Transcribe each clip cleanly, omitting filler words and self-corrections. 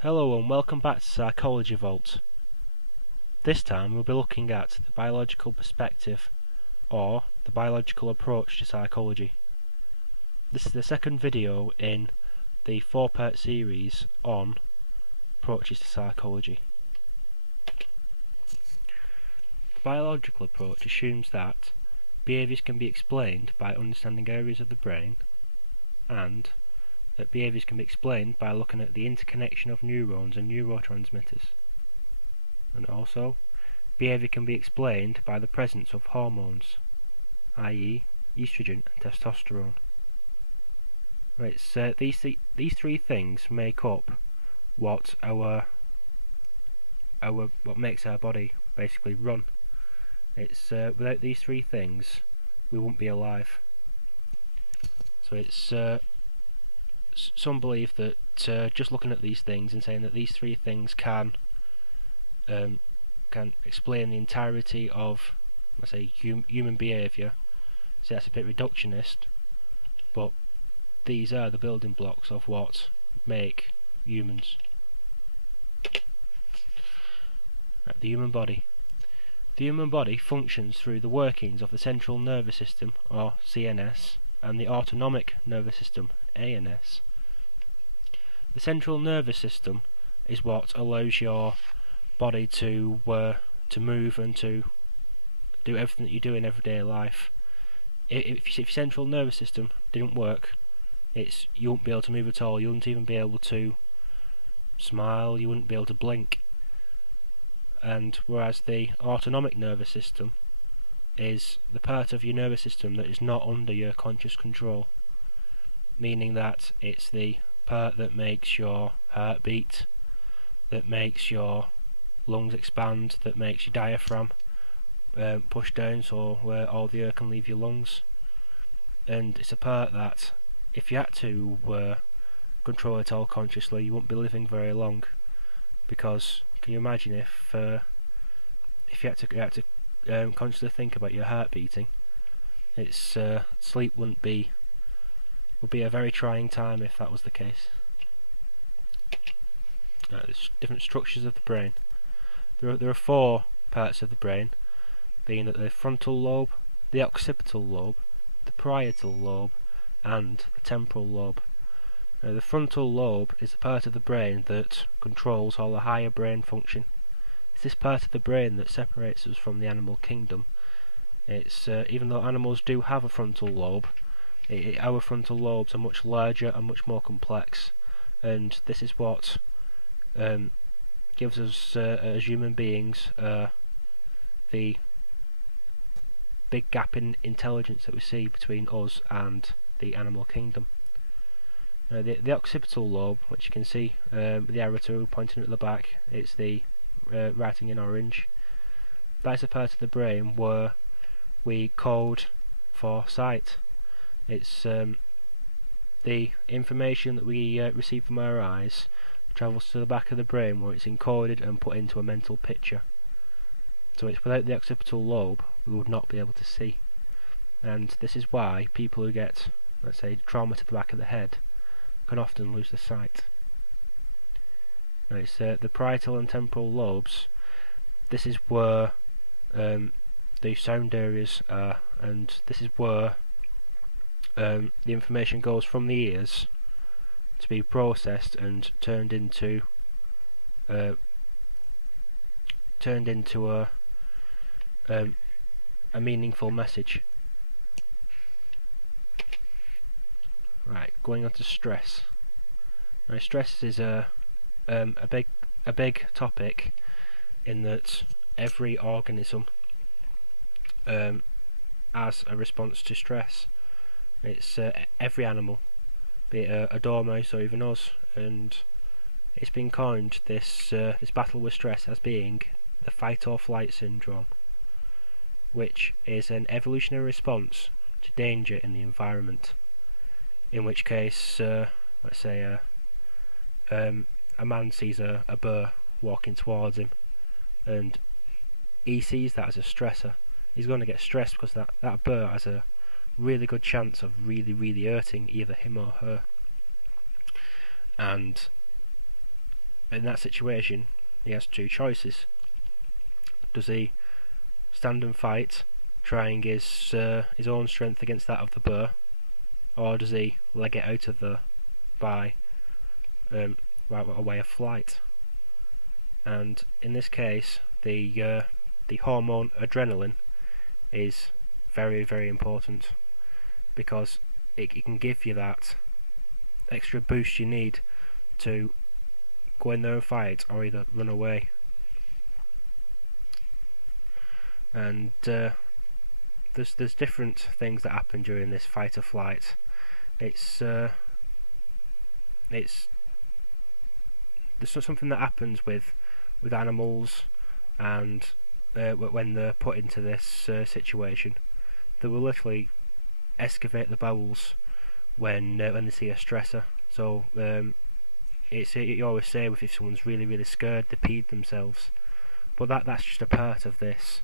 Hello and welcome back to Psychology Vault. This time we'll be looking at the biological perspective, or the biological approach to psychology. This is the second video in the 4-part series on approaches to psychology. The biological approach assumes that behaviours can be explained by understanding areas of the brain, and that behaviours can be explained by looking at the interconnection of neurons and neurotransmitters. And also, behaviour can be explained by the presence of hormones, i.e. estrogen and testosterone. Right, so these three things make up what makes our body basically run. It's without these three things we wouldn't be alive. So it's some believe that just looking at these things and saying that these three things can explain the entirety of, let's say, human behaviour. So that's a bit reductionist, but these are the building blocks of what make humans. Right, the human body. The human body functions through the workings of the central nervous system, or CNS, and the autonomic nervous system, ANS. The central nervous system is what allows your body to move and to do everything that you do in everyday life. If your central nervous system didn't work, you wouldn't be able to move at all. You wouldn't even be able to smile. You wouldn't be able to blink. And whereas the autonomic nervous system is the part of your nervous system that is not under your conscious control, meaning that it's the part that makes your heart beat, that makes your lungs expand, that makes your diaphragm push down so where all the air can leave your lungs. And it's a part that if you had to control it all consciously, you wouldn't be living very long, because can you imagine if you had to consciously think about your heart beating? It's sleep would be a very trying time if that was the case. There's different structures of the brain. There are 4 parts of the brain, being that the frontal lobe, the occipital lobe, the parietal lobe, and the temporal lobe. The frontal lobe is the part of the brain that controls all the higher brain function. It's this part of the brain that separates us from the animal kingdom. It's even though animals do have a frontal lobe, our frontal lobes are much larger and much more complex, and this is what gives us as human beings the big gap in intelligence that we see between us and the animal kingdom. The occipital lobe, which you can see with the arrow tool pointing at the back, it's the writing in orange. That is a part of the brain where we code for sight. It's the information that we receive from our eyes travels to the back of the brain, where it's encoded and put into a mental picture. So it's without the occipital lobe we would not be able to see, and this is why people who get, let's say, trauma to the back of the head can often lose their sight. Now it's the parietal and temporal lobes. This is where the sound areas are, and this is where the information goes from the ears to be processed and turned into a meaningful message. Right, going on to stress. Now, stress is a big topic, in that every organism has a response to stress. It's every animal, be it a dormouse or even us, and it's been coined, this battle with stress, as being the fight or flight syndrome, which is an evolutionary response to danger in the environment. In which case, let's say a man sees a bear walking towards him, and he sees that as a stressor. He's going to get stressed because that bear has a really good chance of really hurting either him or her. And in that situation, he has two choices. Does he stand and fight, trying his own strength against that of the bear, or does he leg it out of the by a way of flight? And in this case, the hormone adrenaline is very, very important, because it can give you that extra boost you need to go in there and fight, or either run away. And there's different things that happen during this fight or flight. It's there's something that happens with animals, and when they're put into this situation, they will literally excavate the bowels when they see a stressor. So you always say if someone's really, really scared, they peed themselves. But that's just a part of this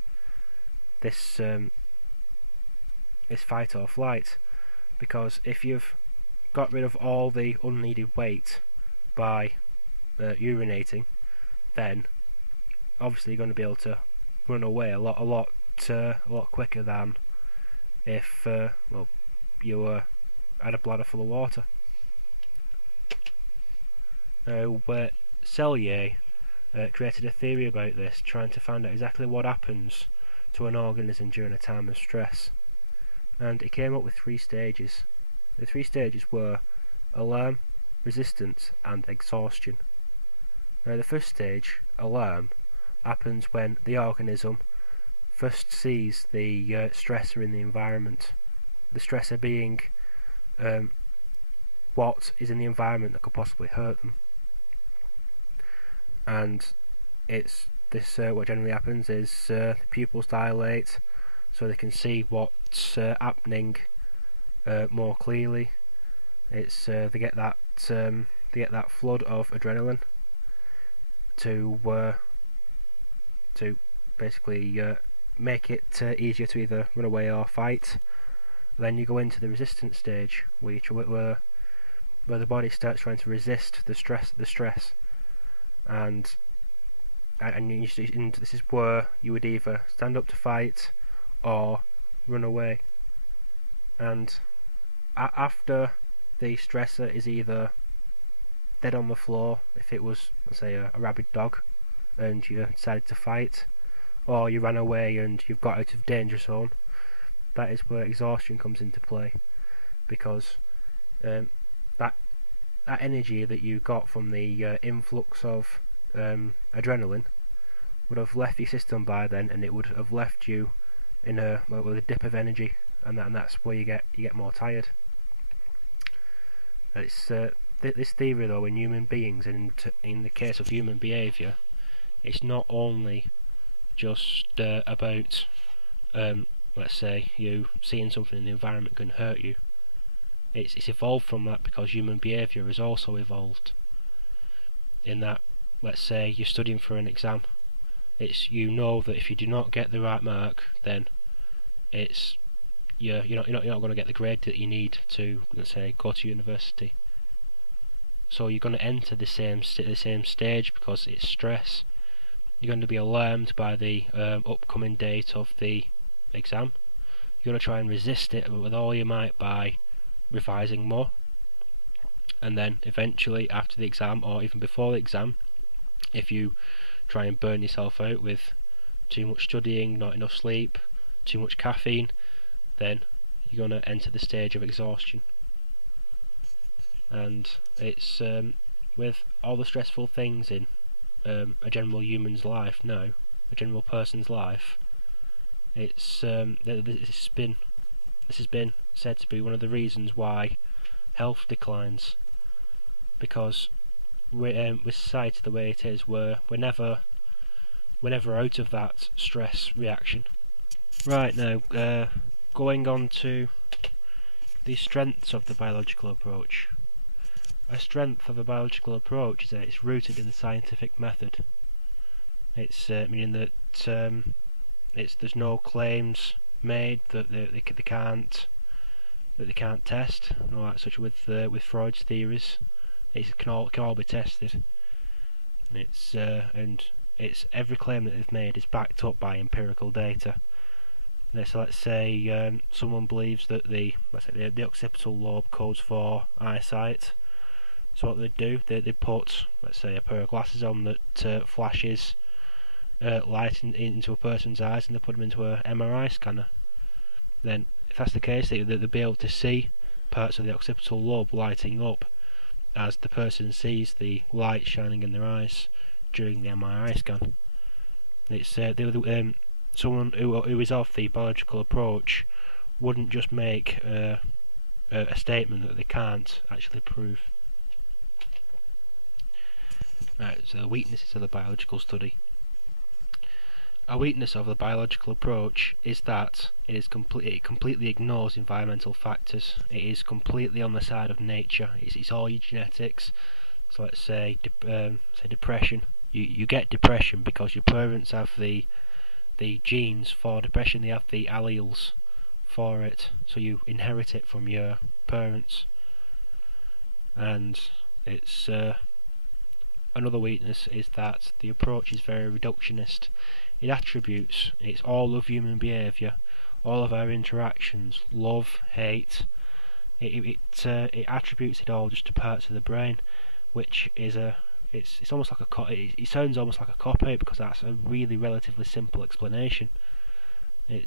fight or flight, because if you've got rid of all the unneeded weight by urinating, then obviously you're going to be able to run away a lot quicker than if you had a bladder full of water. Now, Selye created a theory about this, trying to find out exactly what happens to an organism during a time of stress, and he came up with 3 stages. The 3 stages were alarm, resistance, and exhaustion. Now, the first stage, alarm, happens when the organism first sees the stressor in the environment. The stressor being what is in the environment that could possibly hurt them. And it's this what generally happens is the pupils dilate, so they can see what's happening more clearly. It's they get that flood of adrenaline to basically make it easier to either run away or fight. Then you go into the resistance stage, where the body starts trying to resist the stress, and this is where you would either stand up to fight or run away. And after the stressor is either dead on the floor, if it was, let's say, a rabid dog, and you decided to fight, or you ran away and you've got out of danger zone, that is where exhaustion comes into play, because that energy that you got from the influx of adrenaline would have left your system by then, and it would have left you in with a dip of energy, and that's where you get more tired. It's this theory, though, in human beings, and in the case of human behaviour, it's not only just about let's say you seeing something in the environment can hurt you. It's evolved from that, because human behaviour has also evolved. In that, let's say you're studying for an exam, you know that if you do not get the right mark, then you're not going to get the grade that you need to, let's say, go to university. So you're going to enter the same stage because it's stress. You're going to be alarmed by the upcoming date of the exam. You're going to try and resist it with all your might by revising more, and then eventually after the exam, or even before the exam, if you try and burn yourself out with too much studying, not enough sleep, too much caffeine, then you're going to enter the stage of exhaustion. And it's with all the stressful things in a general human's life now, a general person's life, this has been said to be one of the reasons why health declines, because with society the way it is, we're never out of that stress reaction. Right, now going on to the strengths of the biological approach. A strength of a biological approach is that it's rooted in the scientific method. It's meaning that there's no claims made that they can't test, no, like such with Freud's theories. It can all be tested. And it's every claim that they've made is backed up by empirical data. So let's say someone believes that the occipital lobe codes for eyesight. So what they do, they put, let's say, a pair of glasses on that flashes light into a person's eyes, and they put them into a MRI scanner. Then, if that's the case, they'll be able to see parts of the occipital lobe lighting up as the person sees the light shining in their eyes during the MRI scan. It's someone who is of the biological approach wouldn't just make a statement that they can't actually prove. Right, so the weaknesses of the biological study. A weakness of the biological approach is that it completely ignores environmental factors. It is completely on the side of nature. It's all your genetics. So let's say depression. You get depression because your parents have the genes for depression. They have the alleles for it, so you inherit it from your parents. And it's another weakness is that the approach is very reductionist. It attributes, it's all of human behaviour, all of our interactions, love, hate, it attributes it all just to parts of the brain, which is it's almost like it sounds almost like a cop-out, because that's a really relatively simple explanation. I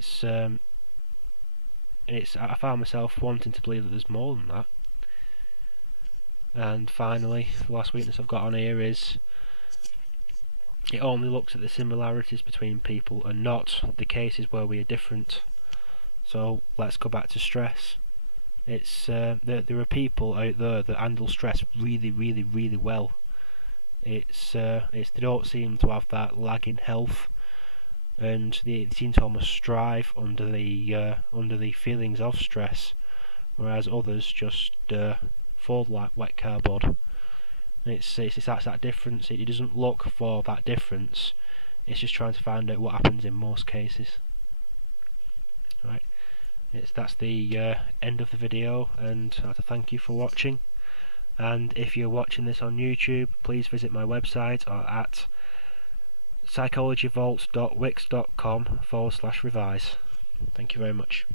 found myself wanting to believe that there's more than that. And finally, the last weakness I've got on here is it only looks at the similarities between people and not the cases where we are different. So let's go back to stress. It's there are people out there that handle stress really, really, really well. They don't seem to have that lag in health, and they seem to almost strive under the feelings of stress, whereas others just fold like wet cardboard. It's that difference. It doesn't look for that difference. It's just trying to find out what happens in most cases. Right. That's the end of the video, and I'd like to thank you for watching. And if you're watching this on YouTube, please visit my website at psychologyvault.wix.com/revise. Thank you very much.